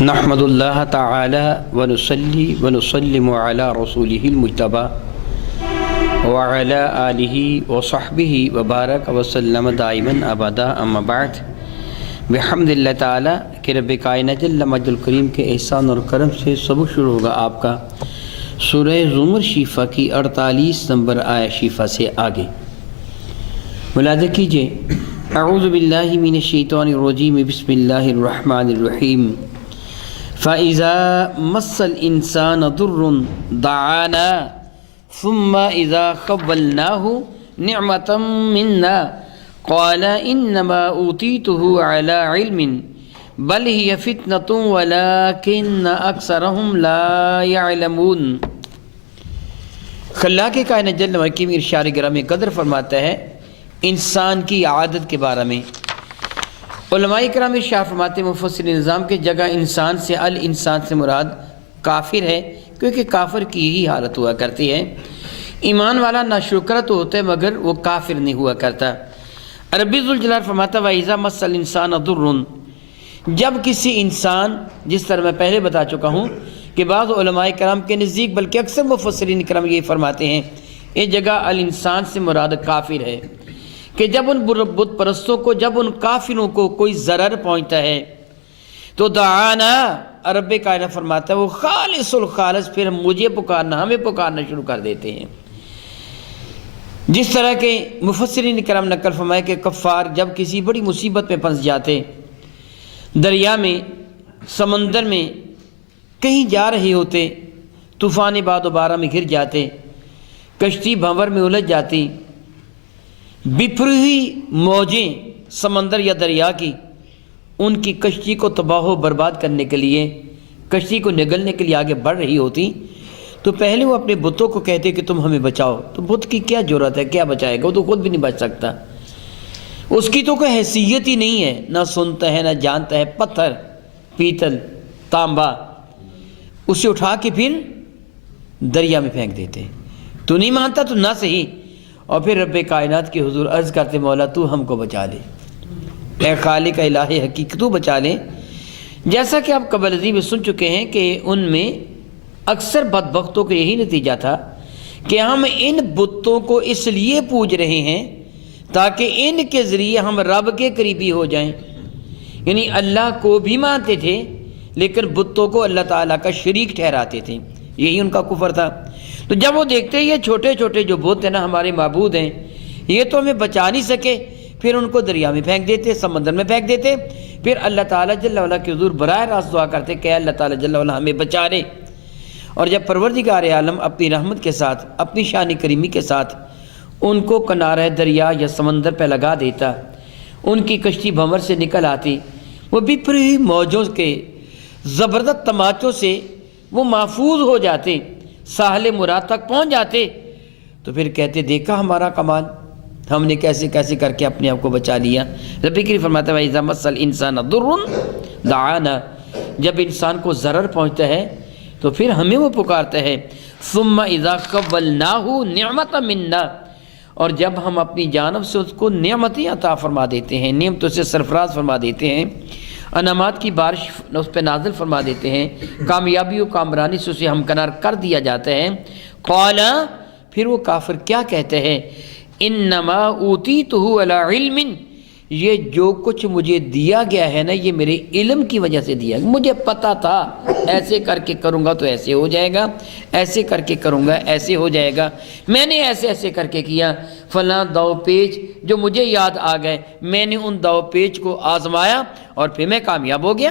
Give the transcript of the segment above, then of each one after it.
نحمد اللہ تعالی ونصلی ونسلم علی رسولہ المجتبی وعلی آلہ وصحبہ وبارک وسلم دائما ابدا اما بعد بحمد اللہ تعالی کہ رب کائنات جل مجد الکریم کے احسان اور کرم سے سبق شروع ہوگا آپ کا سورہ زمر شیفہ کی 48 نمبر آیہ شیفہ سے آگے ملاحظہ کیجئے۔ اعوذ باللہ من الشیطان الرجیم بسم اللہ الرحمن الرحیم فَإِذَا مَسَّ الْإِنسَانَ ضُرٌّ دَعَانَا ثُمَّ إِذَا خَوَّلْنَاهُ نِعْمَةً مِنَّا قَالَ إِنَّمَا أُوتِيتُهُ عَلَى عِلْمٍ بَلْ هِيَ فِتْنَةٌ وَلَكِنَّ أَكْثَرَهُمْ لَا يَعْلَمُونَ۔ خلاق کائنات جل وعلا ارشاد گرامی قدر فرماتا ہے انسان کی عادت کے بارے میں۔ علماء کرام ارشاد فرماتے ہیں مفسر نظام کے جگہ انسان سے الانسان سے مراد کافر ہے، کیونکہ کافر کی یہی حالت ہوا کرتی ہے۔ ایمان والا ناشکرہ تو ہوتا ہے مگر وہ کافر نہیں ہوا کرتا۔ رب ذوالجلال فرماتا وَإِذَا مَسَّ الْإِنسَانَ ضُرٌّ، جب کسی انسان، جس طرح میں پہلے بتا چکا ہوں کہ بعض علماء کرام کے نزدیک بلکہ اکثر مفسرین کرام یہ فرماتے ہیں اس جگہ الانسان سے مراد کافر ہے، کہ جب ان بت پرستوں کو، جب ان کافروں کو کوئی ضرر پہنچتا ہے تو دعانا، رب کائنات فرماتا ہے وہ خالص الخالص پھر مجھے پکارنا، ہمیں پکارنا شروع کر دیتے ہیں۔ جس طرح کے مفسرین کرام نقل فرمائے کہ کفار جب کسی بڑی مصیبت میں پھنس جاتے، دریا میں، سمندر میں کہیں جا رہے ہوتے، طوفان باد و بارہ میں گر جاتے، کشتی بھنور میں الجھ جاتی، بپھری ہوئی موجیں سمندر یا دریا کی ان کی کشتی کو تباہ و برباد کرنے کے لیے، کشتی کو نگلنے کے لیے آگے بڑھ رہی ہوتی، تو پہلے وہ اپنے بتوں کو کہتے کہ تم ہمیں بچاؤ۔ تو بت کی کیا ضرورت ہے، کیا بچائے گا، وہ تو خود بھی نہیں بچ سکتا، اس کی تو کوئی حیثیت ہی نہیں ہے، نہ سنتا ہے نہ جانتا ہے۔ پتھر، پیتل، تانبا، اسے اٹھا کے پھر دریا میں پھینک دیتے۔ تو نہیں مانتا تو نہ صحیح، اور پھر رب کائنات کے حضور عرض کرتے مولا تو ہم کو بچا لے، اے خالق الہ حقیقت تو بچا لے۔ جیسا کہ آپ قبل ازیں میں سن چکے ہیں کہ ان میں اکثر بدبختوں کا یہی نتیجہ تھا کہ ہم ان بتوں کو اس لیے پوج رہے ہیں تاکہ ان کے ذریعے ہم رب کے قریبی ہو جائیں، یعنی اللہ کو بھی مانتے تھے لیکن بتوں کو اللہ تعالیٰ کا شریک ٹھہراتے تھے، یہی ان کا کفر تھا۔ تو جب وہ دیکھتے یہ چھوٹے چھوٹے جو بت ہیں نا ہمارے معبود ہیں، یہ تو ہمیں بچا نہیں سکے، پھر ان کو دریا میں پھینک دیتے، سمندر میں پھینک دیتے، پھر اللہ تعالیٰ جل وعلا کے حضور براہ راست دعا کرتے کہ اللہ تعالیٰ جل وعلا ہمیں بچا لے۔ اور جب پروردگار عالم اپنی رحمت کے ساتھ، اپنی شان کریمی کے ساتھ ان کو کنارہ دریا یا سمندر پہ لگا دیتا، ان کی کشتی بھنور سے نکل آتی، وہ بپھری ہوئی موجوں کے زبردست تماچوں سے وہ محفوظ ہو جاتے، ساحل مراد تک پہنچ جاتے، تو پھر کہتے دیکھا ہمارا کمال، ہم نے کیسے کیسے کر کے اپنے آپ کو بچا لیا۔ رب کریم فرماتا ہے وَإِذَا مَسَّ الْإِنسَانَ ضُرٌّ دَعَانَا، جب انسان کو ضرر پہنچتا ہے تو پھر ہمیں وہ پکارتا ہے۔ ثُمَّ إِذَا خَوَّلْنَاهُ نِعْمَةً مِنَّا، اور جب ہم اپنی جانب سے اس کو نعمتیں عطا فرما دیتے ہیں، نعمتوں سے سرفراز فرما دیتے ہیں، انعامات کی بارش اس پہ نازل فرما دیتے ہیں، کامیابی و کامرانی سے اسے ہمکنار کر دیا جاتا ہے۔ قال، پھر وہ کافر کیا کہتے ہیں، انما اوتیتہ علی علم، یہ جو کچھ مجھے دیا گیا ہے نا یہ میرے علم کی وجہ سے دیا، مجھے پتا تھا ایسے کر کے کروں گا تو ایسے ہو جائے گا، ایسے کر کے کروں گا ایسے ہو جائے گا، میں نے ایسے ایسے کر کے کیا، فلاں دو پیچ جو مجھے یاد آ گئے، میں نے ان دو پیچ کو آزمایا اور پھر میں کامیاب ہو گیا۔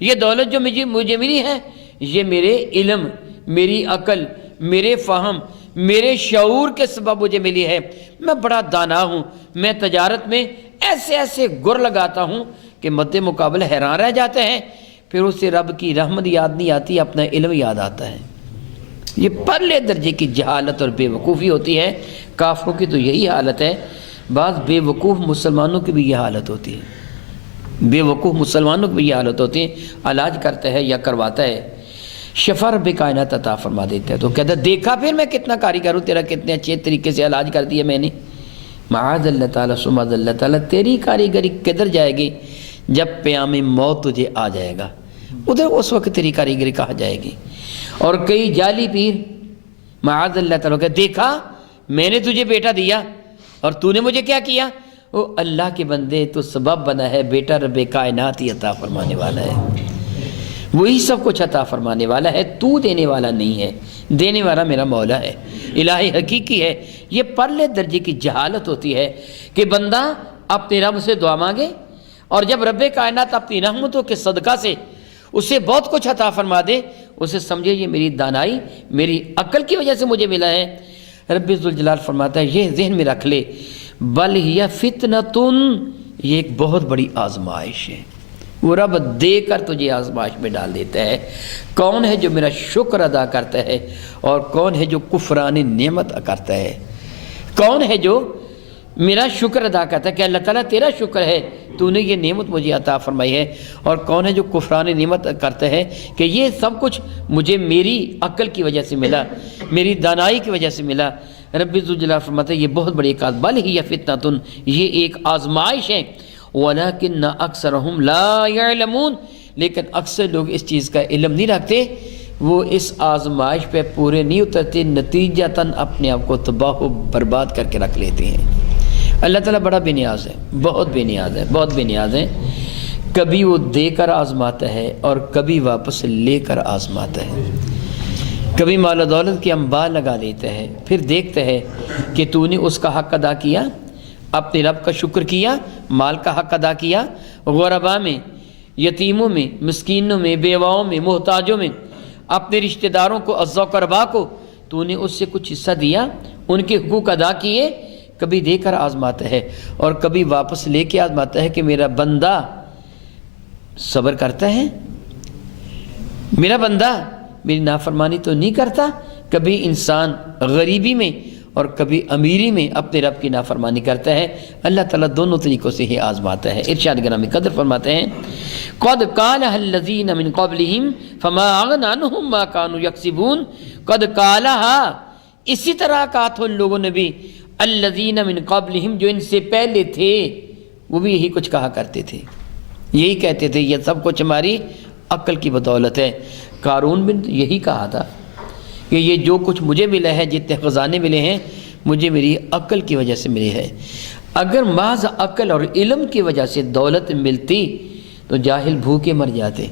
یہ دولت جو مجھے ملی ہے یہ میرے علم، میری عقل، میرے فہم، میرے شعور کے سبب مجھے ملی ہے۔ میں بڑا دانا ہوں، میں تجارت میں ایسے ایسے گر لگاتا ہوں کہ مد مقابل حیران رہ جاتے ہیں، پھر اسے رب کی رحمت یاد نہیں آتی، اپنا علم یاد آتا ہے۔ یہ پرلے درجے کی جہالت اور بے وقوفی ہوتی ہے۔ کافروں کی تو یہی حالت ہے، بعض بے وقوف مسلمانوں کی بھی یہ حالت ہوتی ہے، بے وقوف مسلمانوں کی بھی یہ حالت ہوتی ہے، علاج کرتا ہے یا کرواتا ہے، شفا رب کائنات عطا فرما دیتا ہے تو کہتا ہے دیکھا پھر میں کتنا کاریگر ہوں، تیرا کتنے اچھے طریقے سے علاج کر دیا میں نے۔ معاذ اللہ تعالیٰ سماذ اللہ تعالیٰ، تیری کاریگری کدھر جائے گی جب پیام موت تجھے آ جائے گا، ادھر اس وقت تیری کاریگری کہا جائے گی۔ اور کئی جعلی پیر معاذ اللہ تعالیٰ کہ دیکھا میں نے تجھے بیٹا دیا اور تو نے مجھے کیا کیا؟ او اللہ کے بندے تو سبب بنا ہے، بیٹا رب کائنات ہی عطا فرمانے والا ہے، وہی سب کچھ عطا فرمانے والا ہے، تو دینے والا نہیں ہے، دینے والا میرا مولا ہے، الہی حقیقی ہے۔ یہ پرلے درجے کی جہالت ہوتی ہے کہ بندہ اپنے رب سے دعا مانگے اور جب رب کائنات اپنی رحمتوں کے صدقہ سے اسے بہت کچھ عطا فرما دے، اسے سمجھے یہ میری دانائی، میری عقل کی وجہ سے مجھے ملا ہے۔ رب ذوالجلال فرماتا ہے یہ ذہن میں رکھ لے، بل ہی فتنۃ، یہ ایک بہت بڑی آزمائش ہے۔ وہ رب دے کر تجھے آزمائش میں ڈال دیتا ہے۔ کون ہے جو میرا شکر ادا کرتا ہے اور کون ہے جو کفران نعمت کرتا ہے؟ کون ہے جو میرا شکر ادا کرتا ہے کہ اللہ تعالیٰ تیرا شکر ہے تو نے یہ نعمت مجھے عطا فرمائی ہے، اور کون ہے جو کفران نعمت کرتا ہے کہ یہ سب کچھ مجھے میری عقل کی وجہ سے ملا، میری دانائی کی وجہ سے ملا۔ رب ذوالجلال فرماتا ہے یہ بہت بڑی ایک بل ہی فتنۃ، یہ ایک آزمائش ہے، وَلَكِنَّ أَكْثَرَهُمْ لَا يَعْلَمُونَ، لیکن اکثر لوگ اس چیز کا علم نہیں رکھتے، وہ اس آزمائش پہ پورے نہیں اترتے، نتیجتاً اپنے آپ کو تباہ و برباد کر کے رکھ لیتے ہیں۔ اللہ تعالیٰ بڑا بے نیاز ہے، بہت بے نیاز ہے، بہت بے نیاز ہے۔ کبھی وہ دے کر آزماتا ہے اور کبھی واپس لے کر آزماتا ہے۔ کبھی مال و دولت کی انبار لگا دیتا ہے، پھر دیکھتا ہے کہ تو نے اس کا حق ادا کیا، اپنے رب کا شکر کیا، مال کا حق ادا کیا، غربا میں، یتیموں میں، مسکینوں میں، بیواؤں میں، محتاجوں میں، اپنے رشتہ داروں کو، اعزاء و اقرباء کو تو نے اس سے کچھ حصہ دیا، ان کے حقوق ادا کیے۔ کبھی دے کر آزماتا ہے اور کبھی واپس لے کے آزماتا ہے کہ میرا بندہ صبر کرتا ہے، میرا بندہ میری نافرمانی تو نہیں کرتا۔ کبھی انسان غریبی میں اور کبھی امیری میں اپنے رب کی نافرمانی کرتا ہے۔ اللہ تعالیٰ دونوں طریقوں سے ہی آزماتا ہے۔ ارشاد گرامی قدر فرماتے ہیں قد قالها الذين من قبلهم فما اغنى عنهم ما كانوا يكسبون، قد قالها، اسی طرح کہا تھا ان لوگوں نے بھی، الذين من قبلهم، جو ان سے پہلے تھے، وہ بھی یہی کچھ کہا کرتے تھے، یہی کہتے تھے یہ سب کچھ ہماری عقل کی بدولت ہے۔ قارون بن یہی کہا تھا کہ یہ جو کچھ مجھے ملا ہے، جتنے خزانے ملے ہیں، مجھے میری عقل کی وجہ سے ملی ہے۔ اگر محض عقل اور علم کی وجہ سے دولت ملتی تو جاہل بھوکے مر جاتے۔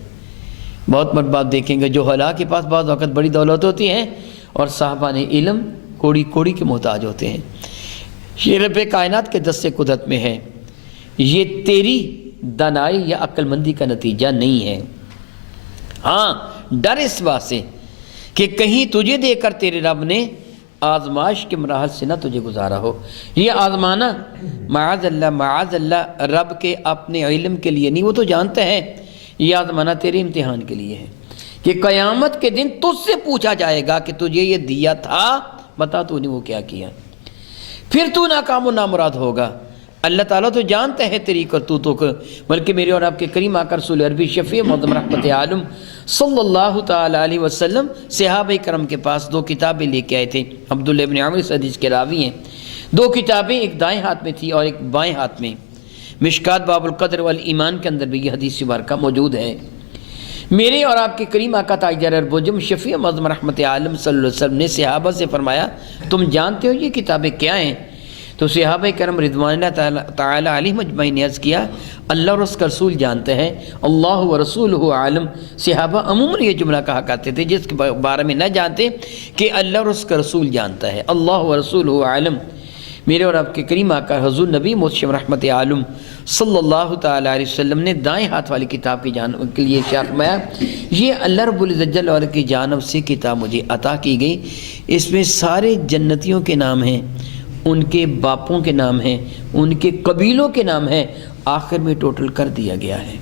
بہت مرتبہ دیکھیں گے جو حلا کے پاس بعض وقت بڑی دولت ہوتی ہے اور صاحبان علم کوڑی کوڑی کے محتاج ہوتے ہیں۔ یہ رب کائنات کے دست قدرت میں ہے، یہ تیری دانائی یا عقل مندی کا نتیجہ نہیں ہے۔ ہاں ڈر اس بات سے کہ کہیں تجھے دے کر تیرے رب نے آزمائش کے مراحل سے نہ تجھے گزارا ہو۔ یہ آزمانا معاذ اللہ رب کے اپنے علم کے لیے نہیں، وہ تو جانتا ہے یہ آزمانا تیرے امتحان کے لیے ہے کہ قیامت کے دن تجھ سے پوچھا جائے گا کہ تجھے یہ دیا تھا، بتا تو نے وہ کیا کیا، پھر تو ناکام و نامراد ہوگا۔ اللہ تعالیٰ تو جانتا ہے تیری کرتوتوں کو، بلکہ میرے اور آپ کے کریم آقا رسول عربی شفیع معظم رحمت عالم صلی اللہ تعالیٰ علیہ وسلم صحابہ کرم کے پاس دو کتابیں لے کے آئے تھے۔ عبداللہ ابن عمر اس حدیث کے راوی ہیں۔ دو کتابیں ایک دائیں ہاتھ میں تھی اور ایک بائیں ہاتھ میں۔ مشکات باب القدر والایمان کے اندر بھی یہ حدیث مبارکہ موجود ہے۔ میرے اور آپ کے کریم آقا تاجدار اربوجم شفیع معظم رحمت عالم صلی اللہ علیہ وسلم نے صحابہ سے فرمایا تم جانتے ہو یہ کتابیں کیا ہیں؟ تو صحابہ کرم رضوان اللہ تعالیٰ علیہ مجمعین نے عرض کیا اللہ اور اس کا رسول جانتے ہیں، اللہ و رسولہ عالم۔ صحابہ عموماً یہ جملہ کہا کرتے تھے جس کے بارے میں نہ جانتے کہ اللہ اور اس کا رسول جانتا ہے، اللہ و رسولہ عالم۔ میرے اور آپ کے کریم آقا حضور نبی محتشم رحمت عالم صلی اللہ تعالیٰ علیہ وسلم نے دائیں ہاتھ والی کتاب کی جانب کے لیے ارشاد فرمایا یہ اللہ رب العزت جل وعلا کی جانب سے کتاب مجھے عطا کی گئی، اس میں سارے جنتیوں کے نام ہیں، ان کے باپوں کے نام ہیں، ان کے قبیلوں کے نام ہیں، آخر میں ٹوٹل کر دیا گیا ہے۔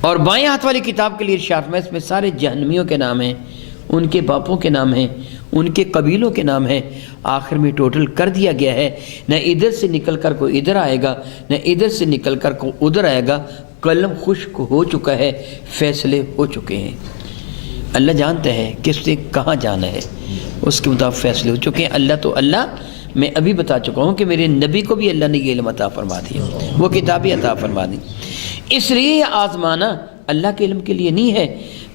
اور بائیں ہاتھ والی کتاب کے لیے ارشاد میں اس میں سارے جہنمیوں کے نام ہیں، ان کے باپوں کے نام ہیں، ان کے قبیلوں کے نام ہیں، آخر میں ٹوٹل کر دیا گیا ہے۔ نہ ادھر سے نکل کر کوئی ادھر آئے گا، نہ ادھر سے نکل کر کوئی ادھر آئے گا، قلم خشک ہو چکا ہے، فیصلے ہو چکے ہیں۔ اللہ جانتا ہے کس سے کہاں جانا ہے، اس کے مطابق فیصلے ہو چکے ہیں۔ اللہ تو اللہ، میں ابھی بتا چکا ہوں کہ میرے نبی کو بھی اللہ نے یہ علم عطا فرما دیا، وہ کتابیں عطا فرما دی۔ اس لیے یہ آزمانا اللہ کے علم کے لیے نہیں ہے،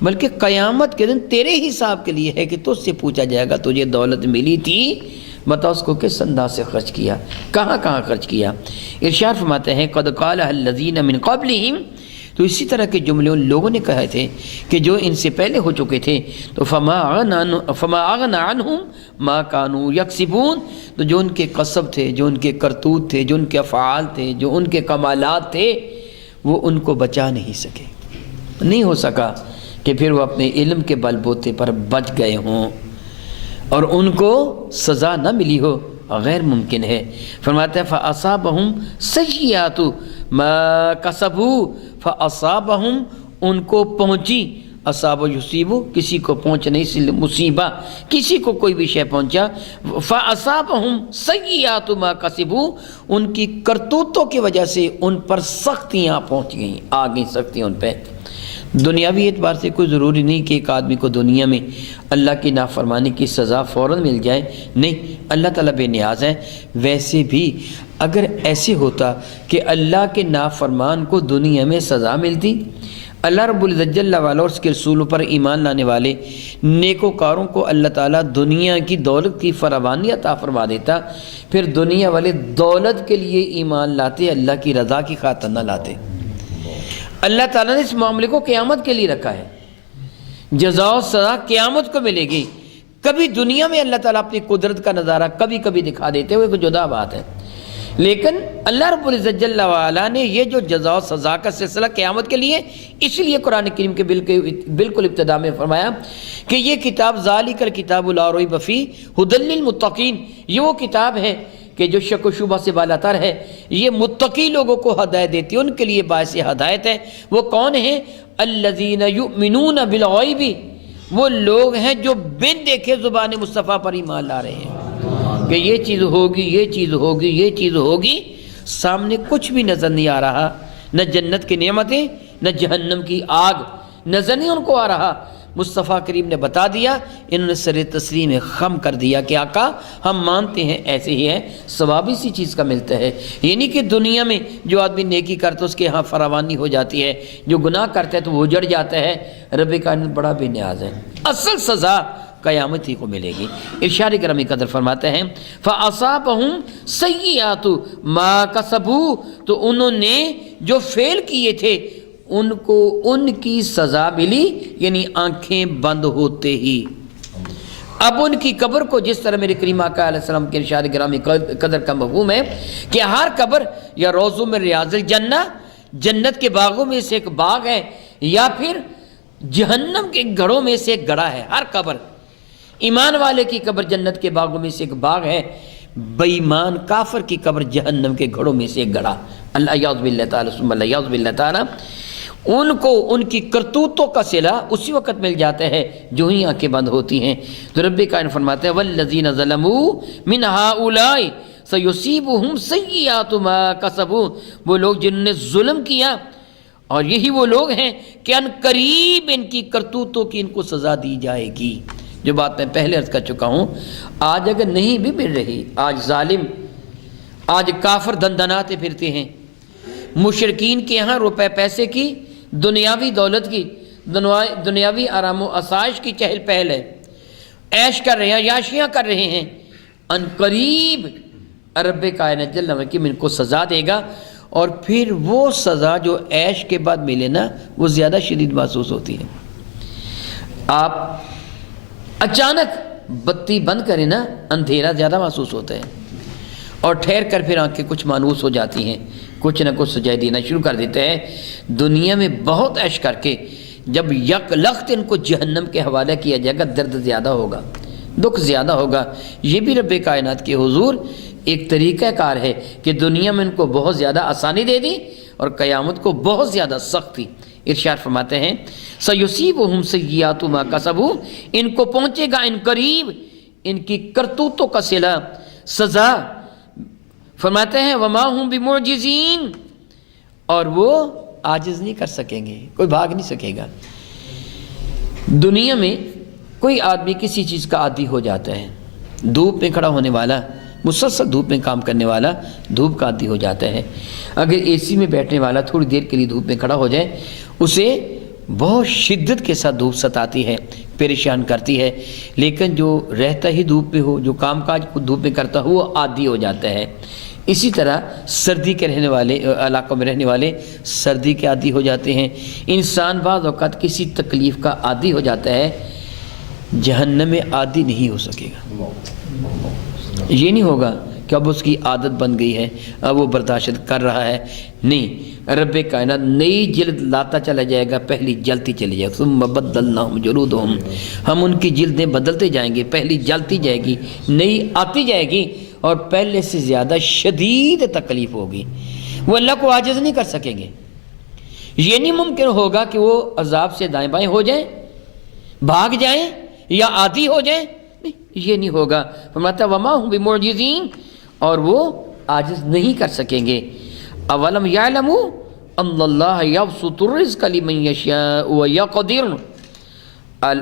بلکہ قیامت کے دن تیرے حساب کے لیے ہے کہ تجھ سے پوچھا جائے گا تجھے دولت ملی تھی، بتا اس کو کس انداز سے خرچ کیا، کہاں کہاں خرچ کیا۔ ارشاد فرماتے ہیں قد قالها الذین من قبلہم، تو اسی طرح کے جملے ان لوگوں نے کہے تھے کہ جو ان سے پہلے ہو چکے تھے، تو فما اغنى عنہم ما كانوا یکسبون، تو جو ان کے کسب تھے، جو ان کے کرتوت تھے، جو ان کے افعال تھے، جو ان کے کمالات تھے، وہ ان کو بچا نہیں سکے، نہیں ہو سکا کہ پھر وہ اپنے علم کے بل بوتے پر بچ گئے ہوں اور ان کو سزا نہ ملی ہو، غیر ممکن ہے۔ فرماتے ہیں فَأَصَابَهُمْ سَيِّئَاتُ مَا كَسَبُوا، فَأَصَابَهُمْ ان کو پہنچی، اصاب و یصیبو کسی کو پہنچنے سے مصیبہ، کسی کو کوئی بھی شے پہنچا، فَأَصَابَهُمْ سَيِّئَاتُ مَا كَسِبُوا ان کی کرتوتوں کی وجہ سے ان پر سختیاں پہنچ گئیں، آ گئیں سختیاں ان پہ۔ دنیاوی اعتبار سے کوئی ضروری نہیں کہ ایک آدمی کو دنیا میں اللہ کی نافرمانی کی سزا فوراً مل جائے، نہیں، اللہ تعالیٰ بے نیاز ہے۔ ویسے بھی اگر ایسے ہوتا کہ اللہ کے نافرمان کو دنیا میں سزا ملتی، اللہ رب العزت جل وعلا اور اس کے رسولوں پر ایمان لانے والے نیکوکاروں کو اللہ تعالیٰ دنیا کی دولت کی فراوانی عطا فرما دیتا، پھر دنیا والے دولت کے لیے ایمان لاتے، اللہ کی رضا کی خاطر نہ لاتے۔ اللہ تعالیٰ نے اس معاملے کو قیامت کے لیے رکھا ہے، جزا و سزا قیامت کو ملے گی۔ کبھی دنیا میں اللہ تعالیٰ اپنی قدرت کا نظارہ کبھی کبھی دکھا دیتے ہوئے کوئی جدا بات ہے، لیکن اللہ رب العزت جل وعلا نے یہ جو جزا و سزا کا سلسلہ قیامت کے لیے، اس لیے قرآن کریم کے بالکل ابتدا میں فرمایا کہ یہ کتاب ذالک الکتاب لا ریب فیہ ھدی للمتقین، یہ وہ کتاب ہے کہ جو شک و شبہ سے بالا تر ہے، یہ متقی لوگوں کو ہدایت دیتی ہے، ان کے لیے باعث ہدایت ہے۔ وہ کون ہیں؟ الذین یؤمنون بالغیب، وہ لوگ ہیں جو بن دیکھے زبان مصطفیٰ پر ایمان لا رہے ہیں کہ یہ چیز ہوگی، یہ چیز ہوگی، یہ چیز ہوگی، سامنے کچھ بھی نظر نہیں آ رہا، نہ جنت کی نعمتیں نہ جہنم کی آگ نظر نہیں ان کو آ رہا، مصطفیٰ کریم نے بتا دیا، انہوں نے سر تسلیم خم کر دیا کہ آقا ہم مانتے ہیں ایسے ہی ہے، ثواب اسی چیز کا ملتا ہے۔ یعنی کہ دنیا میں جو آدمی نیکی کرتا ہے اس کے ہاں فراوانی ہو جاتی ہے، جو گناہ کرتا ہے تو وہ اجڑ جاتا ہے۔ رب کائنات بڑا بے نیاز ہے، اصل سزا قیامت ہی کو ملے گی۔ ارشاد گرامی قدر فرماتے ہیں فَأَصَابَهُمْ سَيِّئَاتُ مَا كَسَبُوا، تو انہوں نے جو فعل کیے تھے ان کو ان کی سزا ملی، یعنی آنکھیں بند ہوتے ہی۔ اب ان کی قبر کو جس طرح میرے کریم آقا علیہ السلام کے ارشاد گرامی قدر کا مفہوم ہے کہ ہر قبر یا روضہ من ریاض الجنہ، جنت کے باغوں میں سے ایک باغ ہے، یا پھر جہنم کے گڑھوں میں سے ایک گڑھا ہے۔ ہر قبر، ایمان والے کی قبر جنت کے باغوں میں سے ایک باغ ہے، بے ایمان کافر کی قبر جہنم کے گڑھوں میں سے ایک گڑھا۔ اللہ یعوذ باللہ تعالی ثم اللہ یعوذ باللہ تعالی، ان کو ان کی کرتوتوں کا صلہ اسی وقت مل جاتا ہے جو ہی آنکھیں بند ہوتی ہیں۔ تو رب کائنات فرماتے ہیں والذین ظلموا من ہؤلاء سیصیبہم سیئات ما کسبوا، وہ لوگ جنہوں نے ظلم کیا، اور یہی وہ لوگ ہیں کہ ان قریب ان کی کرتوتوں کی ان کو سزا دی جائے گی۔ جو بات میں پہلے عرض کر چکا ہوں، آج اگر نہیں بھی مل رہی، آج ظالم، آج کافر دندناتے پھرتے ہیں، مشرکین کے ہاں روپے پیسے کی، دنیاوی دولت کی، دنیاوی آرام و آسائش کی چہل پہل ہے، عیش کر رہے ہیں، عیاشیاں کر رہے ہیں، ان قریب رب کائنات جل وعلا ان کو سزا دے گا، اور پھر وہ سزا جو عیش کے بعد ملے نا وہ زیادہ شدید محسوس ہوتی ہے۔ آپ اچانک بتی بند کریں نا، اندھیرا زیادہ محسوس ہوتا ہے، اور ٹھہر کر پھر آنکھیں کچھ مانوس ہو جاتی ہیں، کچھ نہ کچھ سجائی دینا شروع کر دیتے ہیں۔ دنیا میں بہت عیش کر کے جب یک لخت ان کو جہنم کے حوالے کیا جائے گا، درد زیادہ ہوگا، دکھ زیادہ ہوگا۔ یہ بھی رب کائنات کے حضور ایک طریقہ کار ہے کہ دنیا میں ان کو بہت زیادہ آسانی دے دی اور قیامت کو بہت زیادہ سختی۔ ارشاد فرماتے ہیں سیصیبہم سیئات ما کسبوا، ان کو پہنچے گا ان قریب ان کی کرتوتوں کا صلہ، سزا۔ فرماتے ہیں وما ہم بمعجزین، اور وہ عاجز نہیں کر سکیں گے، کوئی بھاگ نہیں سکے گا۔ دنیا میں کوئی آدمی کسی چیز کا عادی ہو جاتا ہے، دھوپ میں کھڑا ہونے والا، مسلسل دھوپ میں کام کرنے والا دھوپ کا عادی ہو جاتا ہے۔ اگر اے سی میں بیٹھنے والا تھوڑی دیر کے لیے دھوپ میں کھڑا ہو جائے، اسے بہت شدت کے ساتھ دھوپ ستاتی ہے، پریشان کرتی ہے، لیکن جو رہتا ہی دھوپ میں ہو، جو کام کاج کو دھوپ میں کرتا ہو، وہ عادی ہو جاتا ہے۔ اسی طرح سردی کے رہنے والے علاقوں میں رہنے والے سردی کے عادی ہو جاتے ہیں۔ انسان بعض اوقات کسی تکلیف کا عادی ہو جاتا ہے، جہنم میں عادی نہیں ہو سکے گا۔ یہ نہیں ہوگا کہ اب اس کی عادت بن گئی ہے، اب وہ برداشت کر رہا ہے، نہیں، رب کائنات نئی جلد لاتا چلا جائے گا، پہلی جلتی چلی جائے گا۔ ثم بدلناہم جلودہم، ہم ان کی جلدیں بدلتے جائیں گے، پہلی جلتی جائے گی، نئی آتی جائے گی، اور پہلے سے زیادہ شدید تکلیف ہوگی۔ وہ اللہ کو عاجز نہیں کر سکیں گے۔ یہ نہیں ممکن ہوگا کہ وہ عذاب سے دائیں بائیں ہو جائیں، بھاگ جائیں یا عادی ہو جائیں، نہیں، یہ نہیں ہوگا۔ فرماتا وما ہم بمعجزین، اور وہ عاجز نہیں کر سکیں گے۔ اولم یعلموا ان اللہ یبسط الرزق لمن یشاء ویقدر،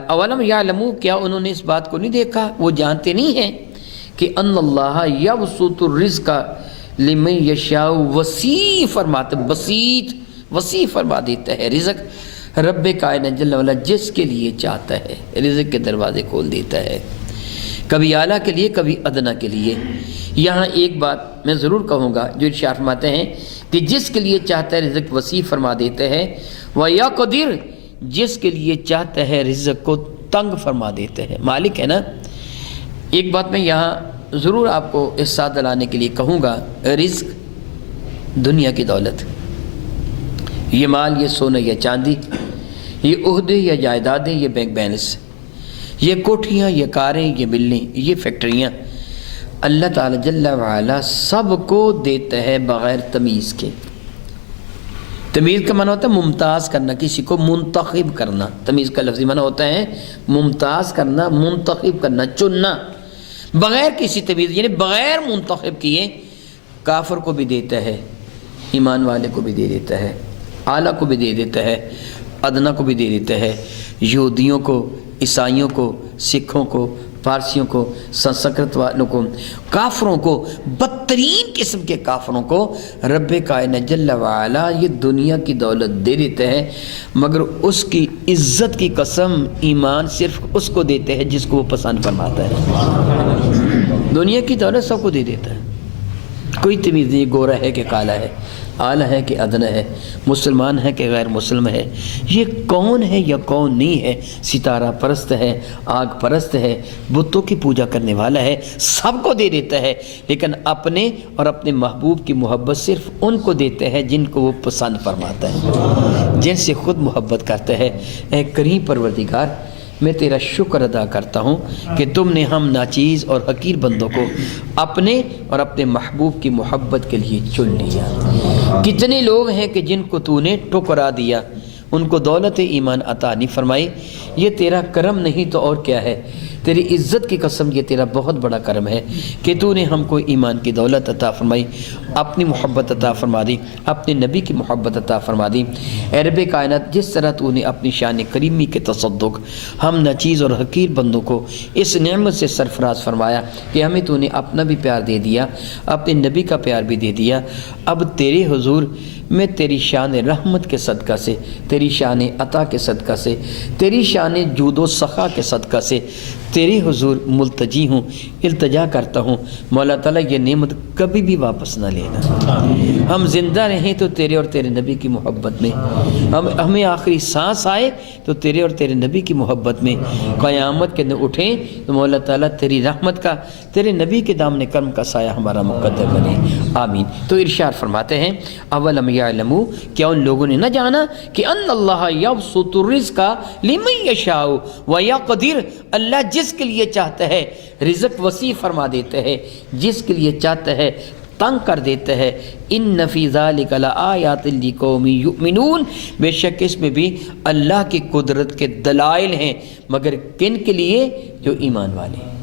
اولم یعلموا، کیا انہوں نے اس بات کو نہیں دیکھا، وہ جانتے نہیں ہیں کہ ان اللہ یبسط الرزق لمن یشاء، وسیع فرماتے، بسیط، وسیع فرما دیتا ہے رزق رب کائنات جل وعلا جس کے لیے چاہتا ہے، رزق کے دروازے کھول دیتا ہے، کبھی اعلیٰ کے لیے، کبھی ادنا کے لیے۔ یہاں ایک بات میں ضرور کہوں گا جو ارشاد فرماتے ہیں کہ جس کے لیے چاہتا ہے رزق وسیع فرما دیتا ہے، وَيَقْدِرْ، جس کے لیے چاہتا ہے رزق کو تنگ فرما دیتا ہے، مالک ہے نا۔ ایک بات میں یہاں ضرور آپ کو احساس دلانے کے لیے کہوں گا، رزق دنیا کی دولت، یہ مال، یہ سونا یا چاندی، یہ عہدے یا جائیدادیں، یہ بینک بیلنس، یہ کوٹھیاں، یہ کاریں، یہ بلڈنگ، یہ فیکٹریاں، اللہ تعالی جل وعلا سب کو دیتا ہے بغیر تمیز کے۔ تمیز کا معنی ہوتا ہے ممتاز کرنا، کسی کو منتخب کرنا۔ تمیز کا لفظی معنی ہوتا ہے ممتاز کرنا، منتخب کرنا، چننا، بغیر کسی تمیز، یعنی بغیر منتخب کیے۔ کافر کو بھی دیتا ہے، ایمان والے کو بھی دے دیتا ہے، اعلیٰ کو بھی دے دیتا ہے، ادنا کو بھی دے دیتا ہے، یہودیوں کو، عیسائیوں کو، سکھوں کو، پارسیوں کو، سنسکرت والوں کو، کافروں کو، بدترین قسم کے کافروں کو رب کائنات جل وعلا یہ دنیا کی دولت دے دیتے ہیں، مگر اس کی عزت کی قسم ایمان صرف اس کو دیتے ہیں جس کو وہ پسند فرماتا ہے۔ دنیا کی دولت سب کو دے دیتا ہے، کوئی تمیز نہیں، گورا ہے کہ کالا ہے، اعلیٰ ہے کہ ادنا ہے، مسلمان ہے کہ غیر مسلم ہے، یہ کون ہے یا کون نہیں ہے، ستارہ پرست ہے، آگ پرست ہے، بتوں کی پوجا کرنے والا ہے، سب کو دے دیتا ہے، لیکن اپنے اور اپنے محبوب کی محبت صرف ان کو دیتے ہیں جن کو وہ پسند فرماتا ہے، جن سے خود محبت کرتا ہے۔ اے کریم پروردگار، میں تیرا شکر ادا کرتا ہوں کہ تم نے ہم ناچیز اور حقیر بندوں کو اپنے اور اپنے محبوب کی محبت کے لیے چن لیا۔ کتنے لوگ ہیں کہ جن کو تو نے ٹکرا دیا، ان کو دولت ایمان عطا نہیں فرمائی، یہ تیرا کرم نہیں تو اور کیا ہے؟ تیری عزت کی قسم یہ تیرا بہت بڑا کرم ہے کہ تو نے ہم کو ایمان کی دولت عطا فرمائی، اپنی محبت عطا فرما دی، اپنے نبی کی محبت عطا فرما دی۔ اے رب کائنات، جس طرح تو نے اپنی شان کریمی کے تصدق ہم ناچیز اور حقیر بندوں کو اس نعمت سے سرفراز فرمایا کہ ہمیں تو نے اپنا بھی پیار دے دیا، اپنے نبی کا پیار بھی دے دیا، اب تیرے حضور میں تیری شان رحمت کے صدقہ سے، تیری شان عطا کے صدقہ سے، تیری شان جود و سخا کے صدقہ سے تیرے حضور ملتجی ہوں، التجا کرتا ہوں۔ مولا تعالیٰ یہ نعمت کبھی بھی واپس نہ لینا، ہم زندہ رہیں تو تیرے اور تیرے نبی کی محبت میں، ہمیں آخری سانس آئے تو تیرے اور تیرے نبی کی محبت میں، قیامت کے دن اٹھیں تو مولا تعالیٰ تیری رحمت کا، تیرے نبی کے دامن کرم کا سایہ ہمارا مقدر بنے، آمین۔ تو ارشاد فرماتے ہیں اولم یعلموا، کیا ان لوگوں نے نہ جانا کہ ان اللہ یبسط الرزق لمن یشاء ویقدر، اللہ جس کے لیے چاہتا ہے رزق وسیع فرما دیتا ہے، جس کے لیے چاہتا ہے تنگ کر دیتا ہے۔ ان فی ذلک لآیات لقوم یؤمنون، بے شک اس میں بھی اللہ کی قدرت کے دلائل ہیں، مگر کن کے لیے؟ جو ایمان والے ہیں،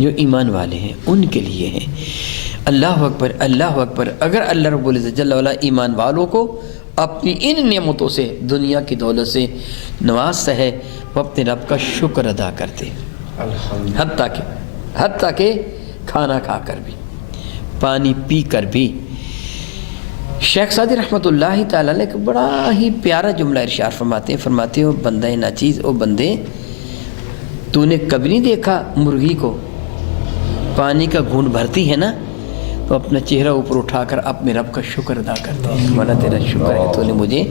جو ایمان والے ہیں ان کے لیے ہیں۔ اللہ اکبر، اللہ اکبر۔ اگر اللہ رب العزت جل وعلا ایمان والوں کو اپنی ان نعمتوں سے، دنیا کی دولت سے نوازتا ہے، وہ اپنے رب کا شکر ادا کرتے، حتیٰ کہ کھانا کھا کر بھی، پانی پی کر بھی، شیخ سعدی رحمۃ اللہ تعالیٰ نے ایک بڑا ہی پیارا جملہ ارشاد فرماتے ہو بندہ ناچیز، او بندے تو نے کبھی نہیں دیکھا مرغی کو پانی کا گھونٹ بھرتی ہے نا تو اپنا چہرہ اوپر اٹھا کر اپنے رب کا شکر ادا کرتے ہیں، مولا تیرا شکر ہے تو نے مجھے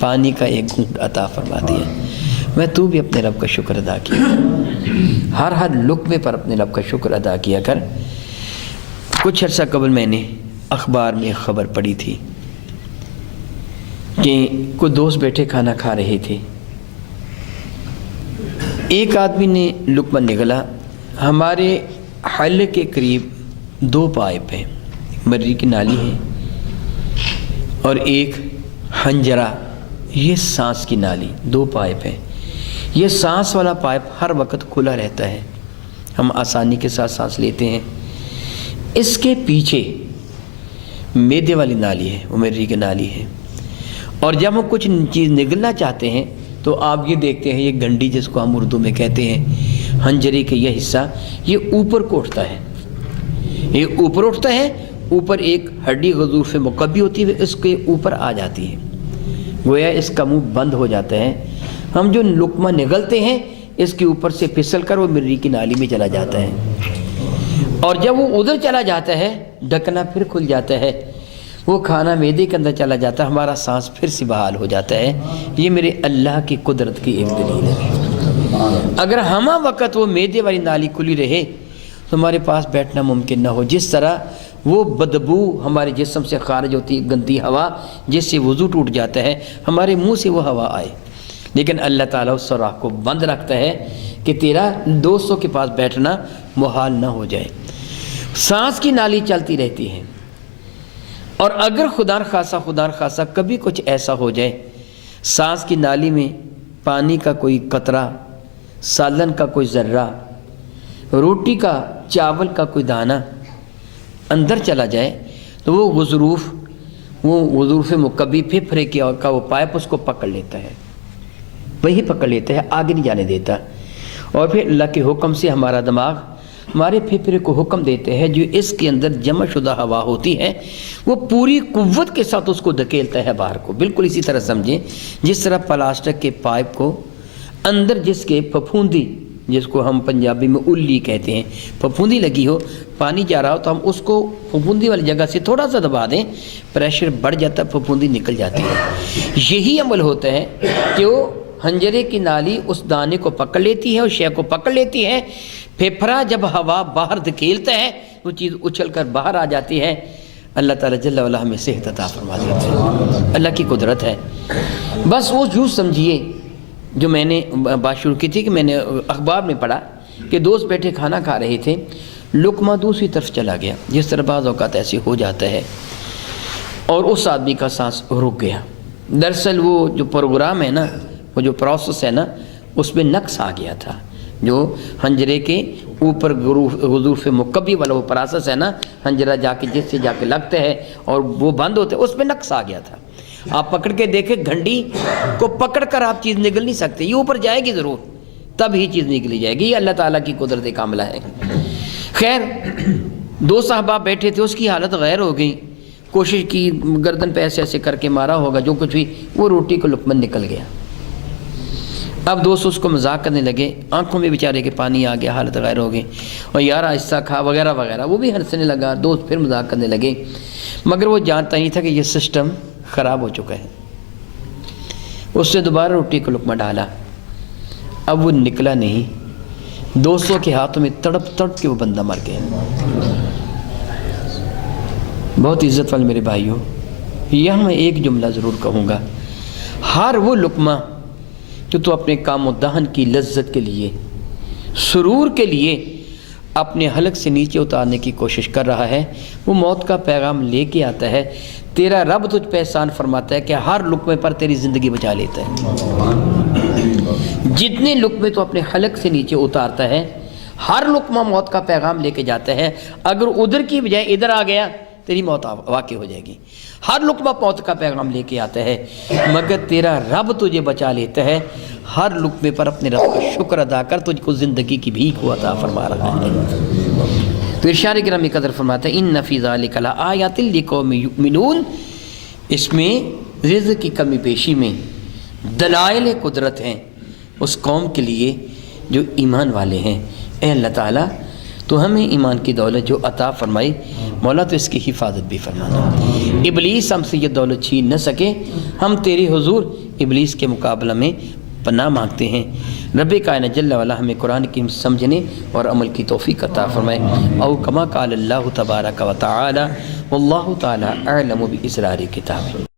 پانی کا ایک گھونٹ عطا فرما دیا، میں تو بھی اپنے رب کا شکر ادا کیا، ہر لقمے پر اپنے رب کا شکر ادا کیا کر۔ کچھ عرصہ قبل میں نے اخبار میں خبر پڑھی تھی کہ کوئی دوست بیٹھے کھانا کھا رہے تھے، ایک آدمی نے لقمہ نگلا، ہمارے حلق کے قریب 2 پائپ ہیں، مری کی نالی ہے اور ایک حنجرہ، یہ سانس کی نالی، 2 پائپ ہیں۔ یہ سانس والا پائپ ہر وقت کھلا رہتا ہے، ہم آسانی کے ساتھ سانس لیتے ہیں۔ اس کے پیچھے میدے والی نالی ہے، وہ مری کی نالی ہے، اور جب ہم کچھ چیز نگلنا چاہتے ہیں تو آپ یہ دیکھتے ہیں یہ گنڈی جس کو ہم اردو میں کہتے ہیں، حنجری کا یہ حصہ یہ اوپر کو اٹھتا ہے، یہ اوپر اٹھتا ہے، اوپر ایک ہڈی غضروف مقبی ہوتی ہے، اس کے اوپر آ جاتی ہے، گویا اس کا منہ بند ہو جاتا ہے۔ ہم جو لقمہ نگلتے ہیں اس کے اوپر سے پھسل کر وہ مری کی نالی میں چلا جاتا ہے، اور جب وہ ادھر چلا جاتا ہے ڈھکنا پھر کھل جاتا ہے، وہ کھانا معدے کے اندر چلا جاتا ہے، ہمارا سانس پھر سے بحال ہو جاتا ہے۔ یہ میرے اللہ کی قدرت کی ایک دلیل ہے۔ اگر ہمہ وقت وہ معدے والی نالی کھلی رہے تو ہمارے پاس بیٹھنا ممکن نہ ہو، جس طرح وہ بدبو ہمارے جسم سے خارج ہوتی ہے، گندی ہوا جس سے وضو ٹوٹ جاتا ہے، ہمارے منہ سے وہ ہوا آئے، لیکن اللہ تعالیٰ اس راہ کو بند رکھتا ہے کہ تیرا دوستوں کے پاس بیٹھنا محال نہ ہو جائے۔ سانس کی نالی چلتی رہتی ہے، اور اگر خدا نخواستہ کبھی کچھ ایسا ہو جائے، سانس کی نالی میں پانی کا کوئی قطرہ، سالن کا کوئی ذرہ، روٹی کا، چاول کا کوئی دانہ اندر چلا جائے تو وہ غضروف مقبی پھپھرے کا وہ پائپ اس کو پکڑ لیتا ہے، وہی پکڑ لیتا ہے، آگے نہیں جانے دیتا، اور پھر اللہ کے حکم سے ہمارا دماغ ہمارے پھپھرے کو حکم دیتے ہیں، جو اس کے اندر جمع شدہ ہوا ہوتی ہے وہ پوری قوت کے ساتھ اس کو دھکیلتا ہے باہر کو۔ بالکل اسی طرح سمجھیں جس طرح پلاسٹک کے پائپ کو اندر جس کے پھپھوندی، جس کو ہم پنجابی میں الی کہتے ہیں، پھپھوندی لگی ہو، پانی جا رہا ہو تو ہم اس کو پھپھوندی والی جگہ سے تھوڑا سا دبا دیں، پریشر بڑھ جاتا ہے، پھپھوندی نکل جاتی ہے۔ یہی عمل ہوتا ہے کہ وہ حنجرے کی نالی اس دانے کو پکڑ لیتی ہے، اس شے کو پکڑ لیتی ہے، پھپھرا جب ہوا باہر دھکیلتا ہے وہ چیز اچھل کر باہر آ جاتی ہے۔ اللہ تعالیٰ جل وعلا ہمیں صحت عطا فرما دیتے ہیں، اللہ کی قدرت ہے۔ بس وہ یوں سمجھیے، جو میں نے بات شروع کی تھی کہ میں نے اخبار میں پڑھا کہ دوست بیٹھے کھانا کھا رہے تھے، لقمہ دوسری طرف چلا گیا، جس طرح بعض اوقات ایسے ہو جاتا ہے، اور اس آدمی کا سانس رک گیا۔ دراصل وہ جو پروگرام ہے نا، وہ جو پروسیس ہے نا، اس میں نقص آ گیا تھا، جو حنجرے کے اوپر غضروف مقبی والا وہ پروسیس ہے نا، حنجرہ جا کے جس سے جا کے لگتا ہے اور وہ بند ہوتا ہے، اس میں نقص آ گیا تھا۔ آپ پکڑ کے دیکھیں، گھنٹی کو پکڑ کر آپ چیز نگل نہیں سکتے، یہ اوپر جائے گی ضرور، تب ہی چیز نکلی جائے گی، یہ اللہ تعالیٰ کی قدرت کاملہ ہے۔ خیر، 2 صحابہ بیٹھے تھے، اس کی حالت غیر ہو گئی، کوشش کی، گردن پہ ایسے ایسے کر کے مارا ہوگا، جو کچھ بھی، وہ روٹی کو لقمہ نکل گیا۔ اب دوست اس کو مذاق کرنے لگے، آنکھوں میں بیچارے کے پانی آ گیا، حالت غیر ہو گئی، اور یار آہستہ کھا وغیرہ وغیرہ، وہ بھی ہنسنے لگا، دوست پھر مذاق کرنے لگے، مگر وہ جانتا نہیں تھا کہ یہ سسٹم خراب ہو چکا ہے۔ اس نے دوبارہ روٹی کو لقمہ ڈالا، اب وہ نکلا نہیں، دوستوں کے ہاتھوں میں تڑپ تڑپ کے وہ بندہ مر گیا۔ بہت عزت والے میرے بھائیوں، یہاں میں ایک جملہ ضرور کہوں گا، ہر وہ لقمہ جو تو اپنے کام و دہن کی لذت کے لیے، سرور کے لیے اپنے حلق سے نیچے اتارنے کی کوشش کر رہا ہے، وہ موت کا پیغام لے کے آتا ہے۔ تیرا رب تجھ پہ احسان فرماتا ہے کہ ہر لقمے پر تیری زندگی بچا لیتا ہے۔ جتنے لقمے تو اپنے حلق سے نیچے اتارتا ہے، ہر لقمہ موت کا پیغام لے کے جاتا ہے۔ اگر ادھر کی بجائے ادھر آ گیا تیری موت واقع ہو جائے گی۔ ہر لقمہ موت کا پیغام لے کے آتا ہے، مگر تیرا رب تجھے بچا لیتا ہے۔ ہر لقمے پر اپنے رب کا شکر ادا کر، تجھ کو زندگی کی بھیک عطا فرما رہا ہے۔ تو ارشاد گرامی قدر فرماتا ہے، ان فی ذلک لآیات لقوم یؤمنون، اس میں رزق کی کمی بیشی میں دلائل قدرت ہیں اس قوم کے لیے جو ایمان والے ہیں۔ اے اللہ تعالیٰ تو ہمیں ایمان کی دولت جو عطا فرمائی، مولا تو اس کی حفاظت بھی فرمانا۔ ابلیس ہم سے یہ دولت چھین نہ سکے، ہم تیری حضور ابلیس کے مقابلہ میں پناہ مانگتے ہیں۔ رب کائنات جل وعلا ہمیں قرآن کی سمجھنے اور عمل کی توفیق عطا فرمائے۔ او کما قال اللہ تبارک و تعالی واللہ تعالی اعلم باسرار کتاب۔